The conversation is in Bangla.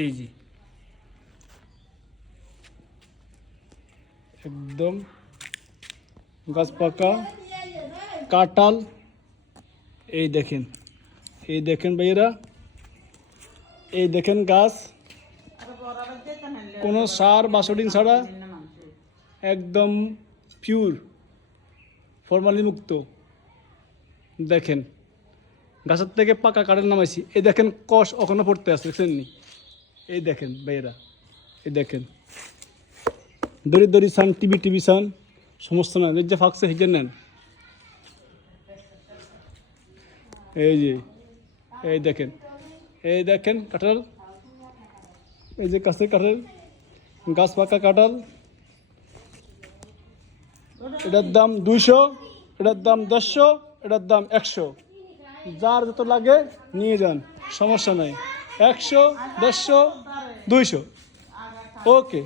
এই যে একদম গাছ পাকা কাঁঠাল। এই দেখেন ভাইয়েরা, এই দেখেন গাছ কোনো সার বাসডিন ছাড়া একদম পিওর ফরমালিন মুক্ত। দেখেন গাছের থেকে পাকা কাঠের নামাইছি। এই দেখেন কষ ওখানে পড়তে আছে, দেখছেন নি? এই দেখেন ভাইয়েরা, এই দেখেন দড়ি সান টিভি সান সমস্ত না, যে ফাঁকছে হেঁটে নেন। এই যে এই দেখেন কাঁঠাল, এই যে কাছে কাঁঠাল, গাছ পাকা কাঁঠাল। এটার দাম 200, এটার দাম 150, এটার দাম 100। যার যত লাগে নিয়ে যান, সমস্যা নাই। 100, 150, 200। ওকে।